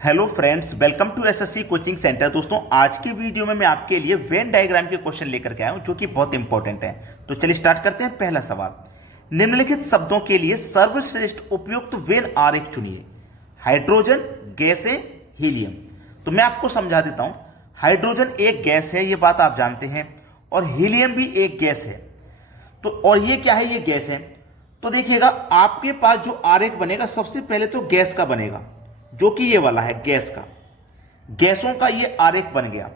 Hello friends, welcome to SSC coaching centre. दोस्तों, आज के वीडियो में मैं आपके लिए वेन डायग्राम के क्वेश्चन लेकर के आया हूं जो कि बहुत इंपॉर्टेंट है। तो चलिए स्टार्ट करते हैं। पहला सवाल, निम्नलिखित शब्दों के लिए सर्वश्रेष्ठ उपयुक्त वेन आरेख चुनिए। हाइड्रोजन, गैस है, हीलियम। तो मैं आपको समझा देता हूं। हाइड्रोजन एक गैस है, ये बात आप जानते हैं, और हीलियम भी एक गैस है। तो और ये क्या है? ये गैस है। तो देखिएगा, आपके पास जो आरेख बनेगा सबसे पहले तो गैस का बनेगा, जो कि ये वाला है गैस का। गैसों का ये आरेख बन गया।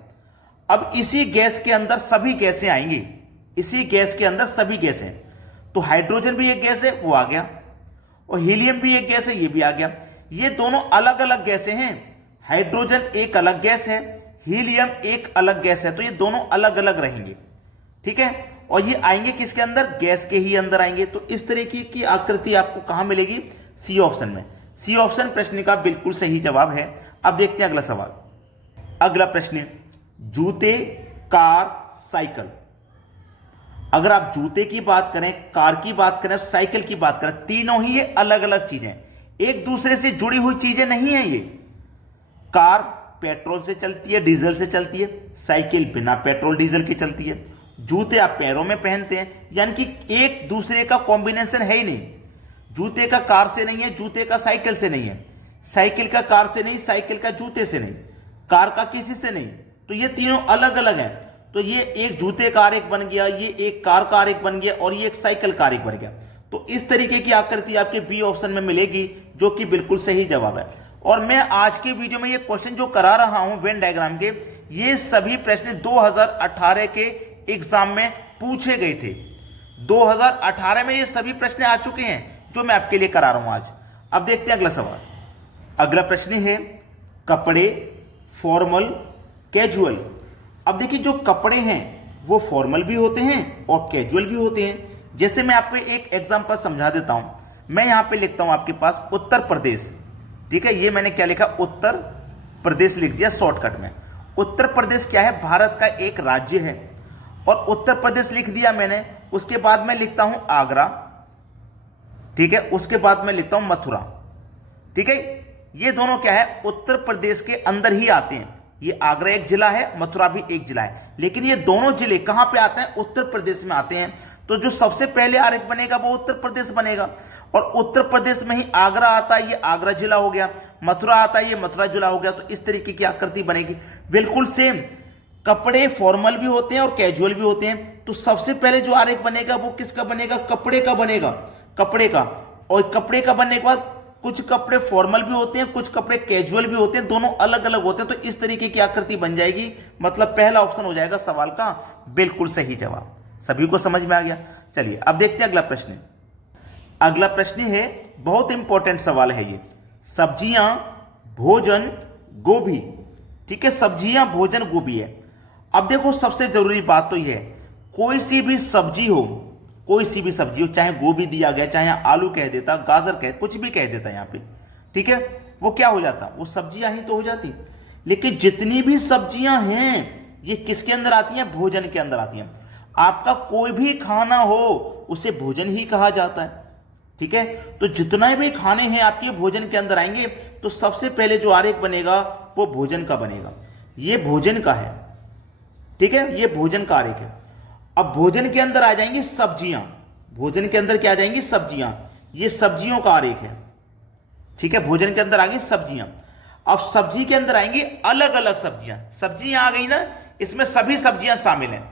अब इसी गैस के अंदर सभी गैसें आएंगी, इसी गैस के अंदर सभी गैसें। तो हाइड्रोजन भी एक गैस है, वो आ गया, और हीलियम भी एक गैस है, ये भी आ गया। ये दोनों अलग अलग गैसें हैं। हाइड्रोजन एक अलग गैस है, हीलियम एक अलग गैस है, तो ये दोनों अलग अलग रहेंगे। ठीक है, और ये आएंगे किसके अंदर? गैस के ही अंदर आएंगे। तो इस तरीके की आकृति आपको कहां मिलेगी? सी ऑप्शन में। सी ऑप्शन प्रश्न का बिल्कुल सही जवाब है। अब देखते हैं अगला सवाल। अगला प्रश्न, जूते, कार, साइकिल। अगर आप जूते की बात करें, कार की बात करें, साइकिल की बात करें, तीनों ही ये अलग अलग चीजें, एक दूसरे से जुड़ी हुई चीजें नहीं है। ये कार पेट्रोल से चलती है, डीजल से चलती है। साइकिल बिना पेट्रोल डीजल की चलती है। जूते आप पैरों में पहनते हैं, यानी कि एक दूसरे का कॉम्बिनेशन है ही नहीं। जूते का कार से नहीं है, जूते का साइकिल से नहीं है, साइकिल का कार से नहीं, साइकिल का जूते से नहीं, कार का किसी से नहीं। तो ये तीनों अलग अलग हैं। तो ये एक जूते का आरेख बन गया, ये एक कार का आरेख बन गया, और ये एक साइकिल का आरेख बन गया। तो इस तरीके की आकृति आपके बी ऑप्शन में मिलेगी, जो कि बिल्कुल सही जवाब है। और मैं आज के वीडियो में ये क्वेश्चन जो करा रहा हूं वेन डायग्राम के, ये सभी प्रश्न 2018 के एग्जाम में पूछे गए थे। 2018 में ये सभी प्रश्न आ चुके हैं जो मैं आपके लिए करा रहा हूं आज। अब देखते हैं अगला सवाल। अगला प्रश्न है कपड़े, फॉर्मल, कैजुअल। अब देखिए, जो कपड़े हैं वो फॉर्मल भी होते हैं और कैजुअल भी होते हैं। जैसे मैं आपको एक एग्जांपल समझा देता हूं। मैं यहां पे लिखता हूं आपके पास उत्तर प्रदेश। ठीक है, ये मैंने क्या लिखा? उत्तर प्रदेश लिख दिया शॉर्टकट में। उत्तर प्रदेश क्या है? भारत का एक राज्य है, और उत्तर प्रदेश लिख दिया मैंने। उसके बाद मैं लिखता हूं आगरा। ठीक है, उसके बाद मैं लिखता हूं मथुरा। ठीक है, ये दोनों क्या है? उत्तर प्रदेश के अंदर ही आते हैं। ये आगरा एक जिला है, मथुरा भी एक जिला है, लेकिन ये दोनों जिले कहां पे आते हैं? उत्तर प्रदेश में आते हैं। तो जो सबसे पहले आरेख बनेगा वो उत्तर प्रदेश बनेगा, और उत्तर प्रदेश में ही आगरा आता है, ये आगरा जिला हो गया। मथुरा आता है, ये मथुरा जिला हो गया। तो इस तरीके की आकृति बनेगी, बिल्कुल सेम। कपड़े फॉर्मल भी होते हैं और कैजुअल भी होते हैं। तो सबसे पहले जो आरेख बनेगा वो किसका बनेगा? कपड़े का बनेगा, कपड़े का। और कपड़े का बनने के बाद कुछ कपड़े फॉर्मल भी होते हैं, कुछ कपड़े कैजुअल भी होते हैं, दोनों अलग अलग होते हैं। तो इस तरीके की आकृति बन जाएगी। मतलब पहला ऑप्शन हो जाएगा सवाल का बिल्कुल सही जवाब। सभी को समझ में आ गया? चलिए अब देखते हैं अगला प्रश्न। अगला प्रश्न है, बहुत इंपॉर्टेंट सवाल है ये। सब्जियां, भोजन, गोभी। ठीक है, सब्जियां, भोजन, गोभी है। अब देखो, सबसे जरूरी बात तो यह है, कोई सी भी सब्जी हो, कोई सी भी सब्जी हो, चाहे गोभी दिया गया, चाहे आलू कह देता, गाजर कह, कुछ भी कह देता यहां पे। ठीक है, वो क्या हो जाता? वो सब्जियां ही तो हो जाती। लेकिन जितनी भी सब्जियां हैं ये किसके अंदर आती हैं? भोजन के अंदर आती हैं। आपका कोई भी खाना हो उसे भोजन ही कहा जाता है। ठीक है, तो जितना भी खाने हैं आपके भोजन के अंदर आएंगे। तो सबसे पहले जो आरेख बनेगा वो भोजन का बनेगा। ये भोजन का है। ठीक है, ये भोजन का आरेख है। अब भोजन के अंदर आ जाएंगी सब्जियां। भोजन के अंदर क्या आ जाएंगी? सब्जियां। ये सब्जियों का आरेख है। ठीक है, भोजन के अंदर आ गई सब्जियां। अब सब्जी के अंदर आएंगी अलग अलग सब्जियां। सब्जियां आ गई ना, इसमें सभी सब्जियां शामिल हैं।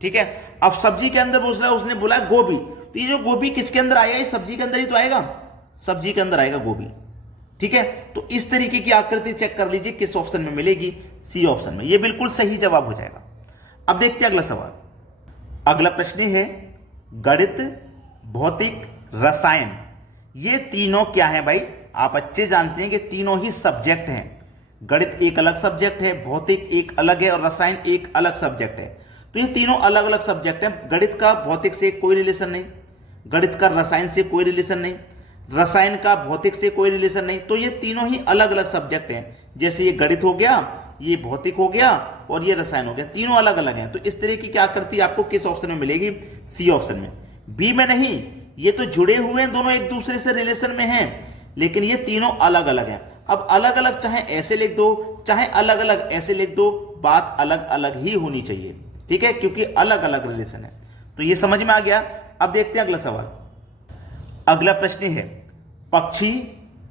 ठीक है, अब सब्जी के अंदर उसने बोला गोभी। तो ये जो गोभी किसके अंदर आएगा? ये सब्जी के अंदर ही तो आएगा, सब्जी के अंदर आएगा गोभी। ठीक है, तो इस तरीके की आकृति चेक कर लीजिए किस ऑप्शन में मिलेगी? सी ऑप्शन में। ये बिल्कुल सही जवाब हो जाएगा। अब देखते हैं अगला सवाल। अगला प्रश्न है गणित, भौतिक, रसायन। ये तीनों क्या है भाई? आप अच्छे जानते हैं कि तीनों ही सब्जेक्ट हैं। गणित एक अलग सब्जेक्ट है, भौतिक एक अलग है, और रसायन एक अलग सब्जेक्ट है। तो ये तीनों अलग अलग सब्जेक्ट हैं। गणित का भौतिक से कोई रिलेशन नहीं, गणित का रसायन से कोई रिलेशन नहीं, रसायन का भौतिक से कोई रिलेशन नहीं। तो ये तीनों ही अलग अलग सब्जेक्ट हैं। जैसे ये गणित हो गया, ये भौतिक हो गया, और ये रसायन हो गया, तीनों अलग अलग हैं। तो इस तरीके की आकृति आपको किस ऑप्शन में मिलेगी? सी ऑप्शन में। बी में नहीं, ये तो जुड़े हुए हैं, दोनों एक दूसरे से रिलेशन में हैं, लेकिन ये तीनों अलग अलग हैं। अब अलग अलग चाहे ऐसे लिख दो चाहे अलग अलग ऐसे लिख दो, बात अलग अलग ही होनी चाहिए, ठीक है, क्योंकि अलग अलग रिलेशन है। तो ये समझ में आ गया। अब देखते हैं अगला सवाल। अगला प्रश्न है पक्षी,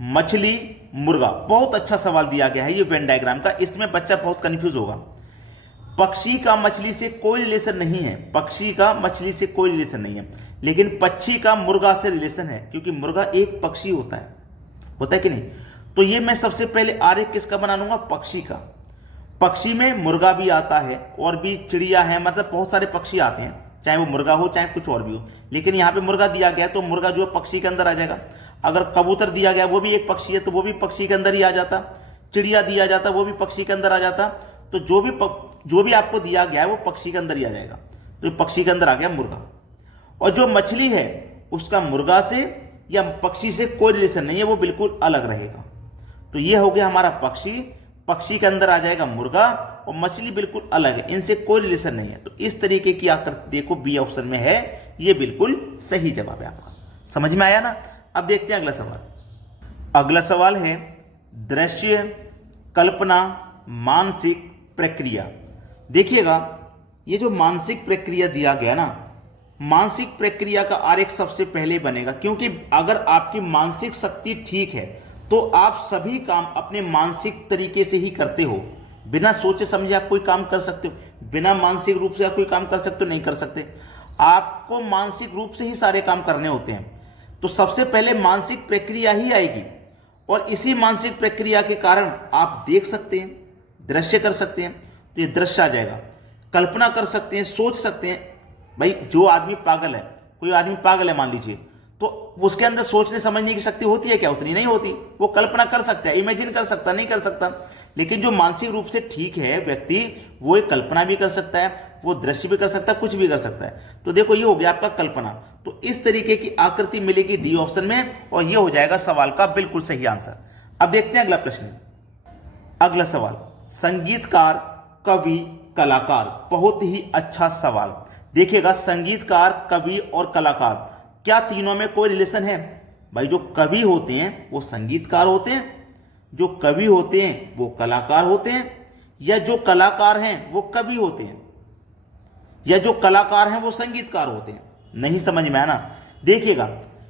मछली, मुर्गा। बहुत अच्छा सवाल दिया गया है ये वेन डायग्राम का, इसमें बच्चा बहुत कंफ्यूज होगा। पक्षी का मछली से कोई रिलेशन नहीं है, पक्षी का मछली से कोई रिलेशन नहीं है, लेकिन पक्षी का मुर्गा से रिलेशन है, क्योंकि मुर्गा एक पक्षी होता है कि नहीं। तो ये मैं सबसे पहले आरेख किसका बना लूंगा, पक्षी का। पक्षी में मुर्गा भी आता है और भी चिड़िया है, मतलब बहुत सारे पक्षी आते हैं, चाहे वो मुर्गा हो चाहे कुछ और भी हो, लेकिन यहाँ पे मुर्गा दिया गया तो मुर्गा जो है पक्षी के अंदर आ जाएगा। अगर कबूतर दिया गया वो भी एक पक्षी है तो वो भी पक्षी के अंदर ही आ जाता। चिड़िया दिया जाता वो भी पक्षी के अंदर आ जाता। तो जो भी आपको दिया गया है वो पक्षी के अंदर ही आ जाएगा, तो पक्षी के अंदर आ गया मुर्गा। और जो मछली है उसका मुर्गा से या पक्षी से कोई रिलेशन नहीं है, वो बिल्कुल अलग रहेगा। तो ये हो गया हमारा पक्षी, पक्षी के अंदर आ जाएगा मुर्गा और मछली बिल्कुल अलग है, इनसे कोई रिलेशन नहीं है। तो इस तरीके की आकृति देखो बी ऑप्शन में है, ये बिल्कुल सही जवाब है आपका। समझ में आया ना। अब देखते हैं अगला सवाल। अगला सवाल है दृश्य, कल्पना, मानसिक प्रक्रिया। देखिएगा ये जो मानसिक प्रक्रिया दिया गया ना, मानसिक प्रक्रिया का आरेख सबसे पहले बनेगा, क्योंकि अगर आपकी मानसिक शक्ति ठीक है तो आप सभी काम अपने मानसिक तरीके से ही करते हो। बिना सोचे समझे आप कोई काम कर सकते हो, बिना मानसिक रूप से आप कोई काम कर सकते हो, नहीं कर सकते। आपको मानसिक रूप से ही सारे काम करने होते हैं। तो सबसे पहले मानसिक प्रक्रिया ही आएगी, और इसी मानसिक प्रक्रिया के कारण आप देख सकते हैं, दृश्य कर सकते हैं, तो ये दृश्य आ जाएगा। कल्पना कर सकते हैं, सोच सकते हैं। भाई जो आदमी पागल है, कोई आदमी पागल है मान लीजिए, तो उसके अंदर सोचने समझने की शक्ति होती है क्या, उतनी नहीं होती। वो कल्पना कर सकता है, इमेजिन कर सकता, नहीं कर सकता। लेकिन जो मानसिक रूप से ठीक है व्यक्ति, वो एक कल्पना भी कर सकता है, वो दृश्य भी कर सकता है, कुछ भी कर सकता है। तो देखो ये हो गया आपका कल्पना। तो इस तरीके की आकृति मिलेगी डी ऑप्शन में, और ये हो जाएगा सवाल का बिल्कुल सही आंसर। अब देखते हैं अगला प्रश्न। अगला सवाल संगीतकार, कवि, कलाकार। बहुत ही अच्छा सवाल। देखिएगा संगीतकार, कवि और कलाकार, क्या तीनों में कोई रिलेशन है? भाई जो कवि होते हैं वो संगीतकार होते हैं, जो कवि होते हैं वो कलाकार होते हैं, या जो कलाकार हैं वो कवि होते हैं, या जो कलाकार हैं वो संगीतकार होते हैं? नहीं समझ में आया ना। देखिएगा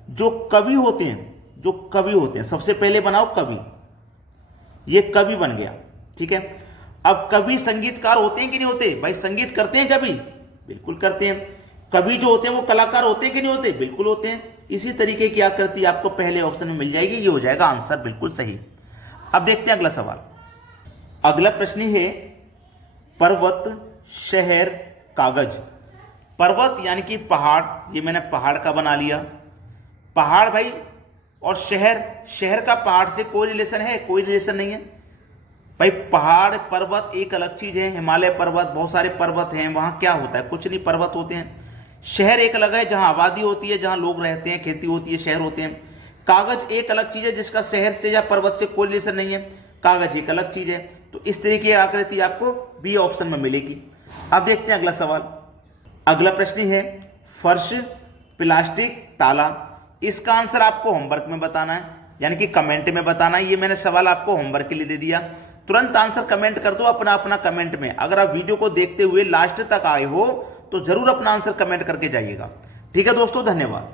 जो कवि होते हैं, सबसे पहले बनाओ कवि, ये कवि बन गया, ठीक है। अब कवि संगीतकार होते हैं कि नहीं होते? भाई संगीत करते हैं कवि, बिल्कुल करते हैं। कवि जो होते हैं वो कलाकार होते हैं कि नहीं होते? बिल्कुल होते हैं। इसी तरीके की आकृति आपको पहले ऑप्शन में मिल जाएगी, ये हो जाएगा आंसर बिल्कुल सही। अब देखते हैं अगला सवाल। अगला प्रश्न है पर्वत, शहर, कागज। पर्वत यानी कि पहाड़, ये मैंने पहाड़ का बना लिया, पहाड़ भाई। और शहर का पहाड़ से कोई रिलेशन है? कोई रिलेशन नहीं है भाई। पहाड़ पर्वत एक अलग चीज है। हिमालय पर्वत, बहुत सारे पर्वत हैं, वहां क्या होता है? कुछ नहीं, पर्वत होते हैं। शहर एक अलग है, जहां आबादी होती है, जहां लोग रहते हैं, खेती होती है, शहर होते हैं। कागज एक अलग चीज है, जिसका शहर से या पर्वत से कोई रिलेशन नहीं है, कागज एक अलग चीज है। तो इस तरीके की आकृति आपको बी ऑप्शन में मिलेगी। अब देखते हैं अगला सवाल। अगला प्रश्न है फर्श, प्लास्टिक, ताला। इसका आंसर आपको होमवर्क में बताना है, यानी कि कमेंट में बताना है। ये मैंने सवाल आपको होमवर्क के लिए दे दिया। तुरंत आंसर कमेंट कर दो अपना अपना कमेंट में। अगर आप वीडियो को देखते हुए लास्ट तक आए हो तो जरूर अपना आंसर कमेंट करके जाइएगा। ठीक है दोस्तों, धन्यवाद।